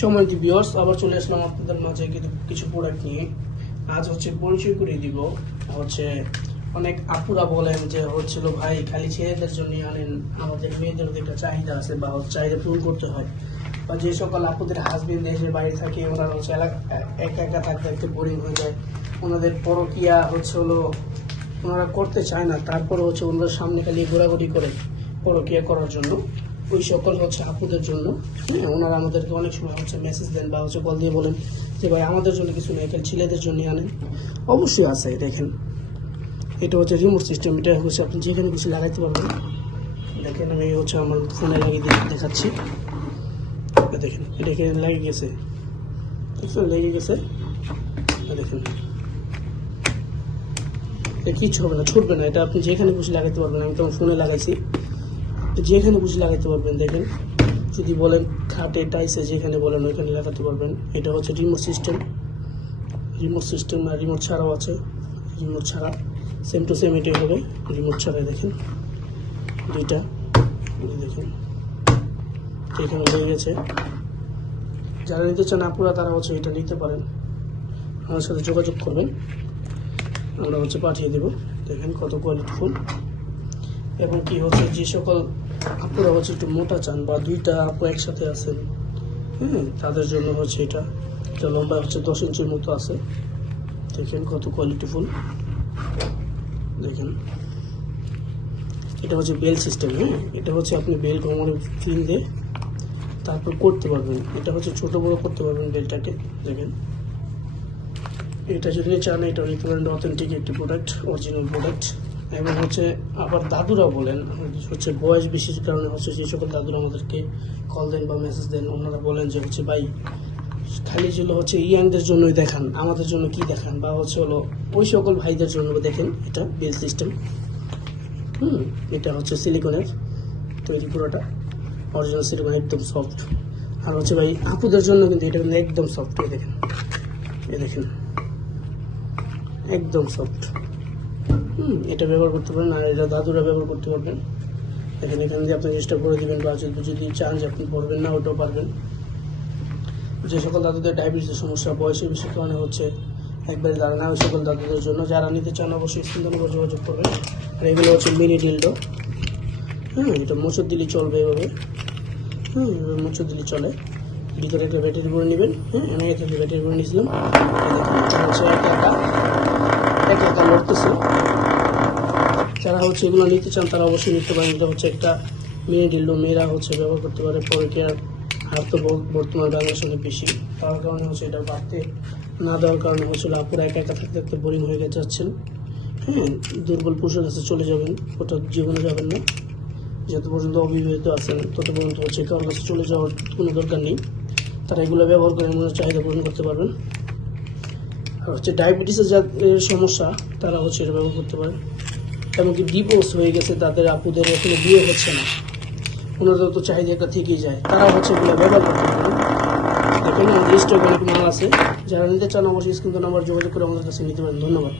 সম্মানিত ভিউয়ার্স, আবার চলে আসলাম আপনাদের মাঝে কিছু প্রোডাক্ট নিয়ে। আজ পরিচয় করে দিব। অনেক আপুরা বলেন যে ভাই খালি ছেলেদের জন্য আনেন, আমাদের মেয়েদের একটা চাহিদা আছে বা চাহিদা পূরণ করতে হয়। বা যে সকল আপুদের হাজবেন্ড দেশের বাইরে থাকে, ওনারা একা একা থাকতে একটু বোরিং হয়ে যায়, ওনাদের পরকিয়া ওনারা করতে চায় না, তারপরে ওনাদের সামনে খালি ঘোরাঘুরি করে পরকিয়া করার জন্য। ওই সকল আপুদের জন্য। হ্যাঁ, ওনারা আমাদেরকে অনেক সময় মেসেজ দেন বা কল দিয়ে বলেন যে ভাই আমাদের জন্য কিছু নেই, ছেলেদের জন্য আনেন। অবশ্যই আছে। দেখেন, এটা রিমোট সিস্টেম। এটা আপনি যেখানে কিছু লাগাইতে পারবেন। দেখেন, আমি আমার ফোনে লাগিয়ে দেখাচ্ছি। দেখেন, এটা এখানে লেগে গেছে, লেগে গেছে। দেখেন, কিচ্ছু হবে না, ছুটবে না। এটা আপনি যেখানে খুশি লাগাইতে পারবেন। আমি তোমার ফোনে লাগাইছি, যেখানে খুশি লাগাইতে পারবেন। দেখেন, যদি বলেন খাটে টাইসে যেখানে বলেন ওইখানে লাগাতে পারবেন। এটা রিমোট সিস্টেম। আর রিমোট ছাড়াও আছে। রিমোট ছাড়া সেম টু সেম এটাই হবে। রিমোট ছাড়াই দেখেন দুইটা। দেখেন, এখানে হয়ে গেছে। যারা নিতে চান আপুরা, তারা এটা নিতে পারেন। আমার সাথে যোগাযোগ করবেন, আমরা পাঠিয়ে দেব। দেখেন কত কোয়ালিটিফুল। এবং কি যে সকল আপুরা একটু মোটা চান বা দুইটা আপু একসাথে আছেন, হ্যাঁ, তাদের জন্য এটা লম্বা 10 ইঞ্চির মতো আছে। দেখেন কত কোয়ালিটিফুল। দেখেন, এটা বেল সিস্টেম। হ্যাঁ, এটা আপনি বেল কোমরে কিনলে তারপর করতে পারবেন। এটা ছোট বড় করতে পারবেন বেলটাকে। দেখেন, এটা যদি চান এটা নিতে পারেন। অথেন্টিক একটি প্রোডাক্ট, অরিজিনাল প্রোডাক্ট। এবং আবার দাদুরা বলেন বয়স বেশির কারণে যে সকল দাদুরা আমাদেরকে কল দেন বা মেসেজ দেন, ওনারা বলেন যে ভাই খালি ইয়াংদের জন্যই দেখান, আমাদের জন্য কি দেখান। বা ওই সকল ভাইদের জন্য দেখেন। এটা বেল সিস্টেম। এটা সিলিকনের তৈরি, পুরোটা অরিজিনাল সিলিকন, একদম সফট। আর ভাই আপুদের জন্য কিন্তু এটা কিন্তু একদম সফট। দেখেন, দেখেন একদম সফট। এটা ব্যবহার করতে পারেন। আর এটা দাদুরা ব্যবহার করতে পারবেন। দেখেন, এখান দিয়ে আপনি চেষ্টা করে দেবেন, বা যদি চান যে আপনি পড়বেন না, ওটাও পারবেন। যে সকল দাদুদের ডায়াবেটিসের সমস্যা, বয়সের বেশি কারণে একবারে দাঁড়ায় না, ওই সকল দাদুদের জন্য যারা নিতে চান অবশ্যই স্ক্রিন নম্বরে যোগাযোগ করবেন। আর এগুলো মিনি ডিলডো। হ্যাঁ, এটা মোচড় দিলে চলবে এভাবে। এভাবে মোচড় দিলে চলে। ভিতরে একটা ব্যাটারি করে নেবেন। হ্যাঁ, আমি এখানে ব্যাটারি করে নিয়েছিলাম। একা একা লড়তেছে। যারা এগুলো নিতে চান তারা অবশ্যই নিতে পারেন। এটা একটা মিনি ডিলডো। মেয়েরা ব্যবহার করতে পারে। পরকীয়ার হার তো বর্তমানে বাংলাদেশে অনেক বেশি, তার কারণে এটা বাড়তে না দেওয়ার কারণে আপুরা একা একা থাকতে থাকতে বোরিং হয়ে যাচ্ছেন। হ্যাঁ, দুর্বল পুরুষের কাছে চলে যাবেন, ওটা জীবনে যাবেন না। যত পর্যন্ত অবিবাহিত আছেন তত পর্যন্ত কারোর কাছে চলে যাওয়ার কোনো দরকার নেই। তারা এগুলো ব্যবহার করে মনে চাহিদা পূরণ করতে পারবেন। আর ডায়াবেটিসের যাদের সমস্যা, তারা এটা ব্যবহার করতে পারে। এমনকি ডিভোর্স হয়ে গেছে তাদের আপুদের, এখানে বিয়ে হচ্ছে না, ওনাদের তো চাহিদা একটা থেকেই যায়, তারা এগুলো ব্যবহার করতে পারে। এখানে লিস্টে অনেক মাল আছে। যারা নিতে চান অবশ্যই স্ক্রিন নাম্বার যোগাযোগ করে আমাদের কাছে নিতে পারেন। ধন্যবাদ।